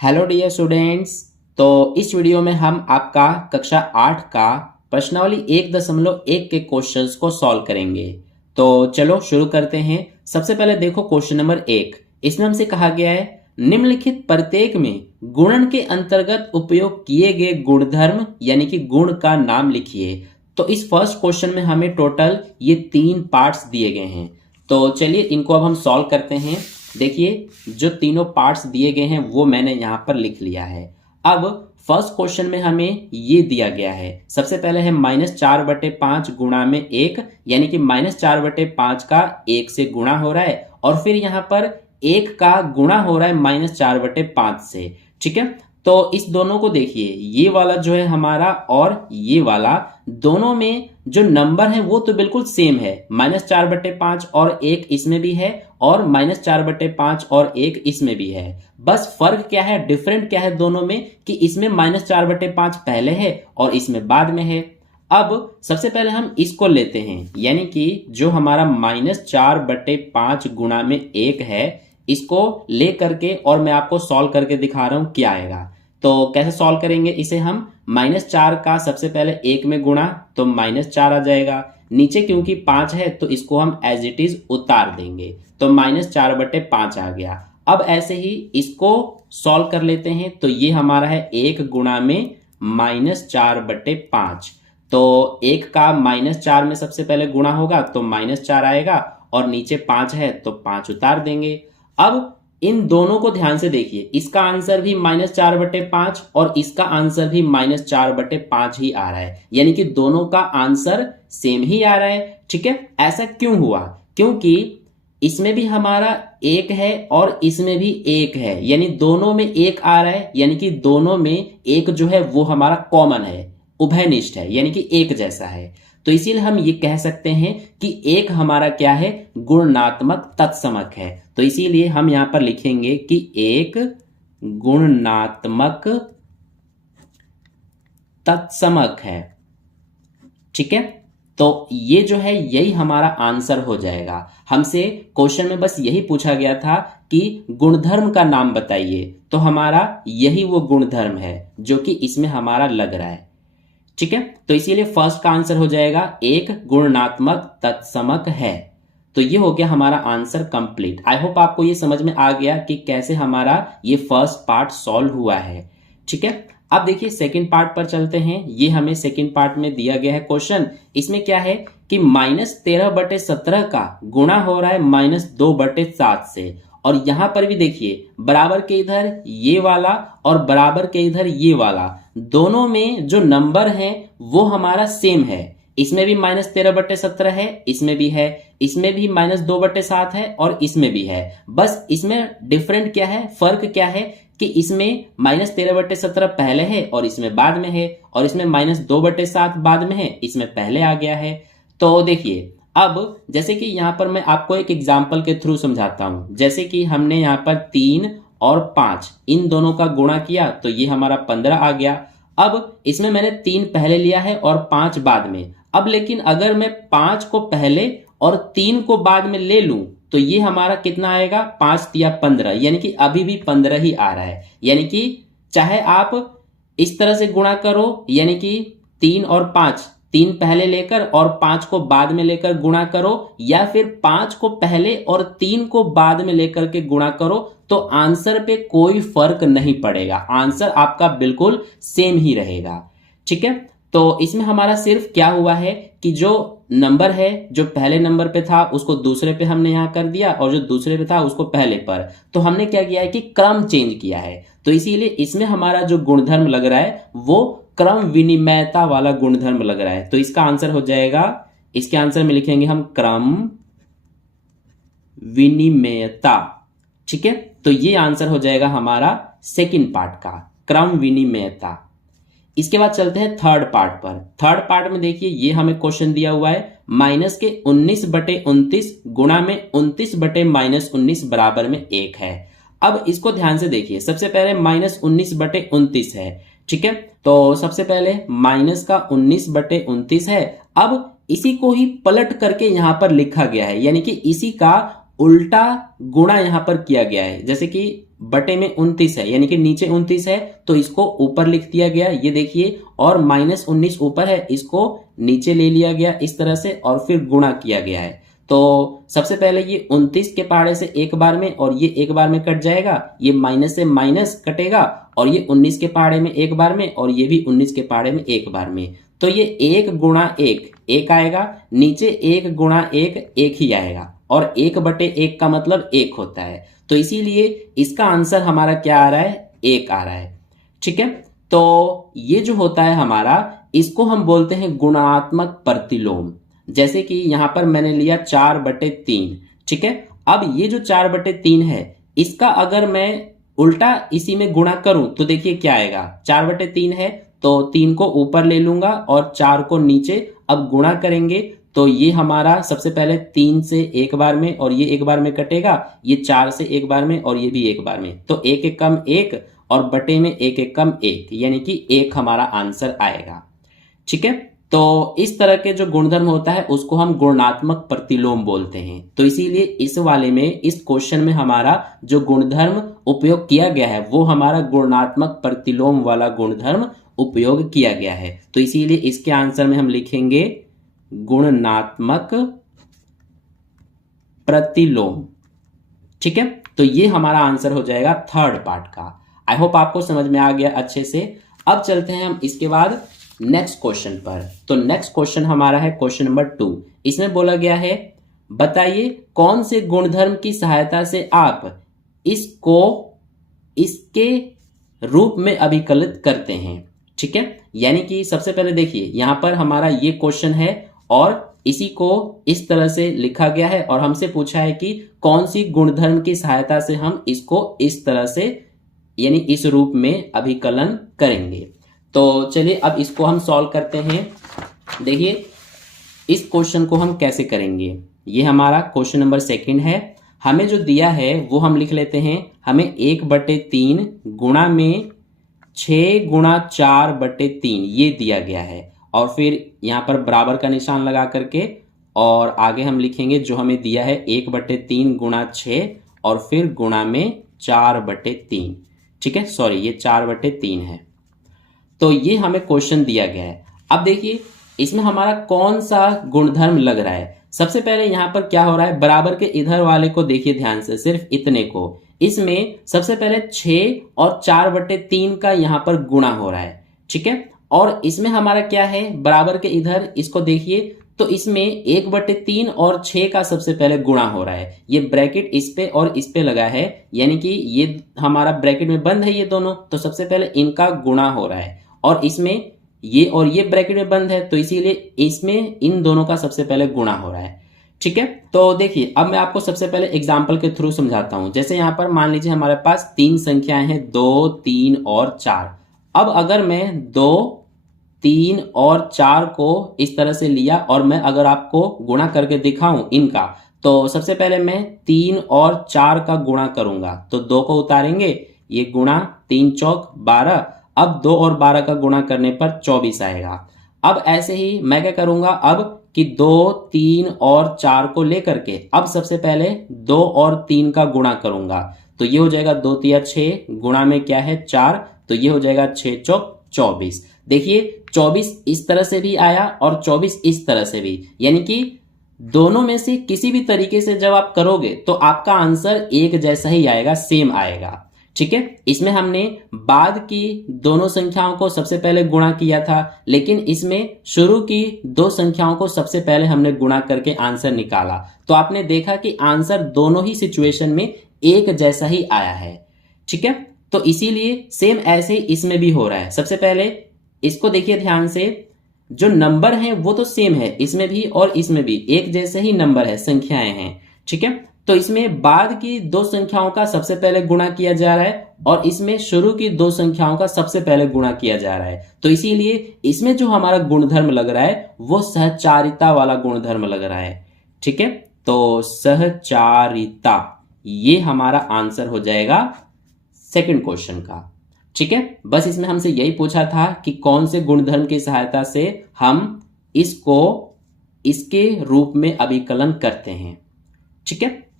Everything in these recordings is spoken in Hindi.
Hello dear students. तो इस वीडियो में हम आपका कक्षा 8 का प्रश्नावली 1.1 के क्वेश्चंस को सॉल्व करेंगे। तो चलो शुरू करते हैं। सबसे पहले देखो क्वेश्चन नंबर 1। इसमें हमसे कहा गया है निम्नलिखित प्रत्येक में गुणन के अंतर्गत उपयोग किए गए गुणधर्म यानी कि गुण का नाम लिखिए। तो इस फर्स्ट क्वेश्चन में हमें टोटल ये 3 पार्ट्स दिए गए हैं। तो चलिए इनको अब हम सॉल्व करते हैं। देखिए जो तीनों पार्ट्स दिए गए हैं वो मैंने यहां पर लिख लिया है। अब फर्स्ट क्वेश्चन में हमें ये दिया गया है। सबसे पहले है -4/5 गुणा में 1 यानी कि -4/5 का 1 से गुणा हो रहा है और फिर यहां पर 1 का गुणा हो रहा है -4/5 से। ठीक है, तो इस दोनों को देखिए, ये वाला जो है हमारा और ये वाला, दोनों में जो नंबर है वो तो बिल्कुल सेम है। -4/5 और 1 इसमें भी है और -4/5 और 1 इसमें भी है। बस फर्क क्या है, डिफरेंट क्या है दोनों में, कि इसमें -4/5 पहले है और इसमें बाद में है। अब सबसे पहले हम इसको लेते हैं, यानी कि जो हमारा -4/5 गुणा में 1 है, इसको ले करके और मैं आपको सॉल्व करके दिखा रहा हूं क्या आएगा। तो कैसे सॉल्व करेंगे इसे हम, -4 का सबसे पहले 1 में गुणा तो -4 आ जाएगा। नीचे क्योंकि 5 है तो इसको हम एज इट इज उतार देंगे तो -4/5 आ गया। अब ऐसे ही इसको सॉल्व कर लेते हैं। तो ये हमारा है 1 गुणा में -4/5। तो 1 का -4 में सबसे पहले गुणा होगा तो -4 आएगा और नीचे 5 है तो 5 उतार देंगे। अब इन दोनों को ध्यान से देखिए, इसका आंसर भी -4/5 और इसका आंसर भी -4/5 ही आ रहा है, यानी कि दोनों का आंसर सेम ही आ रहा है। ठीक है, ऐसा क्यों हुआ? क्योंकि इसमें भी हमारा 1 है और इसमें भी 1 है, यानी दोनों में 1 आ रहा है, यानी कि दोनों में 1 जो है वो हमारा कॉमन है, उभयनिष्ठ है, यानी कि एक जैसा है। तो इसीलिए हम ये कह सकते हैं कि 1 हमारा क्या है, गुणात्मक तत्समक है। तो इसीलिए हम यहां पर लिखेंगे कि 1 गुणात्मक तत्समक है। ठीक है, तो ये जो है यही हमारा आंसर हो जाएगा। हमसे क्वेश्चन में बस यही पूछा गया था कि गुणधर्म का नाम बताइए, तो हमारा यही वो गुणधर्म है जो कि इसमें हमारा लग रहा है। ठीक है, तो इसीलिए फर्स्ट का आंसर हो जाएगा 1 गुणात्मक तत्समक है। तो ये हो गया हमारा आंसर कंप्लीट। आई होप आपको ये समझ में आ गया कि कैसे हमारा ये फर्स्ट पार्ट सॉल्व हुआ है। ठीक है, अब देखिए सेकंड पार्ट पर चलते हैं। ये हमें सेकंड पार्ट में दिया गया है क्वेश्चन। इसमें क्या है कि -13/17 का गुणा हो रहा है -2/7 से, और यहां पर भी देखिए बराबर के इधर ये वाला और बराबर के इधर ये वाला, दोनों में जो नंबर है वो हमारा सेम है। इसमें भी -13/17 है, इसमें भी है, इसमें भी -2/7 है और इसमें भी है। बस इसमें डिफरेंट क्या है, फर्क क्या है कि इसमें -13/17 पहले है और इसमें बाद में है, और इसमें -2/7 बाद में है, इसमें पहले आ गया है। तो देखिए अब जैसे कि यहां पर मैं आपको एक एग्जाम्पल के थ्रू समझाता हूं। जैसे कि हमने यहां पर 3 और 5 इन दोनों का गुणा किया तो ये हमारा 15 आ गया। अब इसमें मैंने 3 पहले लिया है और 5 बाद में। अब लेकिन अगर मैं 5 को पहले और 3 को बाद में ले लूं तो ये हमारा कितना आएगा, 5 या 15, यानी कि अभी भी 15 ही आ रहा है। यानी कि चाहे आप इस तरह से गुणा करो, यानी कि 3 और 5, 3 पहले लेकर और 5 को बाद में लेकर गुणा करो, या फिर 5 को पहले और 3 को बाद में लेकर के गुणा करो, तो आंसर पे कोई फर्क नहीं पड़ेगा, आंसर आपका बिल्कुल सेम ही रहेगा। ठीक है, तो इसमें हमारा सिर्फ क्या हुआ है कि जो नंबर है जो पहले नंबर पे था उसको दूसरे पे हमने यहां कर दिया, और जो दूसरे पे था उसको पहले पर। तो हमने क्या किया है कि क्रम चेंज किया है। तो इसीलिए इसमें हमारा जो गुणधर्म लग रहा है वो क्रम विनिमयता वाला गुणधर्म लग रहा है। तो इसका आंसर हो जाएगा, इसके आंसर में लिखेंगे हम क्रम विनिमयता। ठीक है, तो ये आंसर हो जाएगा हमारा सेकंड पार्ट का, क्रम विनिमयता। इसके बाद चलते हैं थर्ड पार्ट पर। थर्ड पार्ट में देखिए ये हमें क्वेश्चन दिया हुआ है -19/29 गुणा में 29/-19 बराबर में 1 है। अब इसको ध्यान से देखिए, सबसे पहले -19/29 है। ठीक है, तो सबसे पहले माइनस का 19/29 है। अब इसी को ही पलट करके यहां पर लिखा गया है, यानी कि इसी का उल्टा गुणा यहां पर किया गया है। जैसे कि बटे में 29 है, यानी कि नीचे 29 है तो इसको ऊपर लिख दिया गया, ये देखिए, और -19 ऊपर है, इसको नीचे ले लिया गया इस तरह से, और फिर गुणा किया गया है। तो सबसे पहले ये 29 के पहाड़े से एक बार में, और ये एक बार में कट जाएगा, ये माइनस से माइनस कटेगा, और ये 19 के पहाड़े में एक बार में, और ये भी 19 के पहाड़े में एक बार में। तो ये 1 गुणा 1 1 आएगा, नीचे 1 गुणा 1 1 ही आएगा, और 1/1 का मतलब 1 होता है। तो इसीलिए इसका आंसर हमारा क्या आ रहा है, 1 आ रहा है। ठीक है, तो ये जो होता है हमारा, इसको हम बोलते हैं गुणात्मक प्रतिलोम। जैसे कि यहां पर मैंने लिया 4/3। ठीक है, अब ये जो 4/3 है, इसका अगर मैं उल्टा इसी में गुणा करूं तो देखिए क्या आएगा। 4/3 है तो 3 को ऊपर ले लूंगा और 4 को नीचे। अब गुणा करेंगे तो ये हमारा सबसे पहले 3 से एक बार में, और ये एक बार में कटेगा, ये 4 से एक बार में, और ये भी एक बार में। तो 1 1 कम 1, और बटे में 1 1 कम 1, यानी कि 1 हमारा आंसर आएगा। ठीक है, तो इस तरह के जो गुणधर्म होता है उसको हम गुणात्मक प्रतिलोम बोलते हैं। तो इसीलिए इस वाले में, इस क्वेश्चन में हमारा जो गुणधर्म उपयोग किया गया है वो हमारा गुणात्मक प्रतिलोम वाला गुणधर्म उपयोग किया गया है। तो इसीलिए इसके आंसर में हम लिखेंगे गुणात्मक प्रतिलोम। ठीक है, तो ये हमारा आंसर हो जाएगा थर्ड पार्ट का। आई होप आपको समझ में आ गया अच्छे से। अब चलते हैं हम इसके बाद नेक्स्ट क्वेश्चन पर। तो नेक्स्ट क्वेश्चन हमारा है क्वेश्चन नंबर 2। इसमें बोला गया है, बताइए कौन से गुणधर्म की सहायता से आप इसको इसके रूप में अभिकलित करते हैं। ठीक है, यानी कि सबसे पहले देखिए यहां पर हमारा ये क्वेश्चन है और इसी को इस तरह से लिखा गया है, और हमसे पूछा है कि कौन सी गुणधर्म की सहायता से हम इसको इस तरह से, यानी इस रूप में अभिकलन करेंगे। तो चलिए अब इसको हम सॉल्व करते हैं। देखिए इस क्वेश्चन को हम कैसे करेंगे। ये हमारा क्वेश्चन नंबर 2 है। हमें जो दिया है वो हम लिख लेते हैं। हमें 1/3 गुणा में 6 गुणा 4/3 ये दिया गया है, और फिर यहाँ पर बराबर का निशान लगा करके, और आगे हम लिखेंगे जो हमें दिया है 1/3 गुणा 6, और फिर गुणा में 4/3। ठीक है, सॉरी ये 4/3 है। तो ये हमें क्वेश्चन दिया गया है। अब देखिए इसमें हमारा कौन सा गुणधर्म लग रहा है। सबसे पहले यहाँ पर क्या हो रहा है, बराबर के इधर वाले को देखिए ध्यान से, सिर्फ इतने को। इसमें सबसे पहले 6 और 4/3 का यहाँ पर गुणा हो रहा है। ठीक है, और इसमें हमारा क्या है, बराबर के इधर इसको देखिए, तो इसमें 1/3 और 6 का सबसे पहले गुणा हो रहा है। ये ब्रैकेट इस पे और इस पे लगा है, यानी कि ये हमारा ब्रैकेट में बंद है ये दोनों, तो सबसे पहले इनका गुणा हो रहा है, और इसमें ये और ये ब्रैकेट में बंद है, तो इसीलिए इसमें इन दोनों का सबसे पहले गुणा हो रहा है। ठीक है, तो देखिए अब मैं आपको सबसे पहले एग्जाम्पल के थ्रू समझाता हूं। जैसे यहां पर मान लीजिए हमारे पास 3 संख्याएं हैं, 2, 3 और 4। अब अगर मैं 2, 3 और 4 को इस तरह से लिया, और मैं अगर आपको गुणा करके दिखाऊं इनका, तो सबसे पहले मैं 3 और 4 का गुणा करूंगा, तो 2 को उतारेंगे, ये गुणा 3 चौक 12। अब 2 और 12 का गुणा करने पर 24 आएगा। अब ऐसे ही मैं क्या करूंगा, अब कि 2, 3 और 4 को लेकर के अब सबसे पहले 2 और 3 का गुणा करूंगा, तो ये हो जाएगा 2 तिया 6, गुणा में क्या है 4, तो ये हो जाएगा 6 चौक 24। देखिए 24 इस तरह से भी आया और 24 इस तरह से भी, यानी कि दोनों में से किसी भी तरीके से जब आप करोगे तो आपका आंसर एक जैसा ही आएगा, सेम आएगा। ठीक है, इसमें हमने बाद की दोनों संख्याओं को सबसे पहले गुणा किया था, लेकिन इसमें शुरू की 2 संख्याओं को सबसे पहले हमने गुणा करके आंसर निकाला, तो आपने देखा कि आंसर दोनों ही सिचुएशन में एक जैसा ही आया है। ठीक है, तो इसीलिए सेम ऐसे ही इसमें भी हो रहा है। सबसे पहले इसको देखिए ध्यान से, जो नंबर है वो तो सेम है, इसमें भी और इसमें भी एक जैसे ही नंबर है, संख्याएं हैं। ठीक है, तो इसमें बाद की 2 संख्याओं का सबसे पहले गुणा किया जा रहा है, और इसमें शुरू की 2 संख्याओं का सबसे पहले गुणा किया जा रहा है। तो इसीलिए इसमें जो हमारा गुणधर्म लग रहा है वो सहचारिता वाला गुणधर्म लग रहा है। ठीक है, तो सहचारिता ये हमारा आंसर हो जाएगा सेकंड क्वेश्चन का। ठीक है, बस इसमें हमसे यही पूछा था कि कौन से गुणधर्म की सहायता से हम इसको इसके रूप में अभिकलन करते हैं। ठीक है,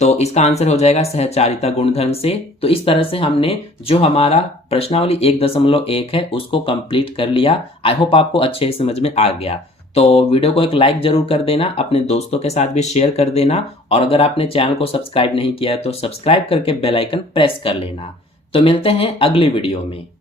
तो इसका आंसर हो जाएगा सहचारिता गुणधर्म से। तो इस तरह से हमने जो हमारा प्रश्नावली 1.1 है उसको कंप्लीट कर लिया। आई होप आपको अच्छे से समझ में आ गया। तो वीडियो को एक लाइक जरूर कर देना, अपने दोस्तों के साथ भी शेयर कर देना, और अगर आपने चैनल को सब्सक्राइब नहीं किया है तो सब्सक्राइब करके बेल आइकन प्रेस कर लेना। तो मिलते हैं अगली वीडियो में।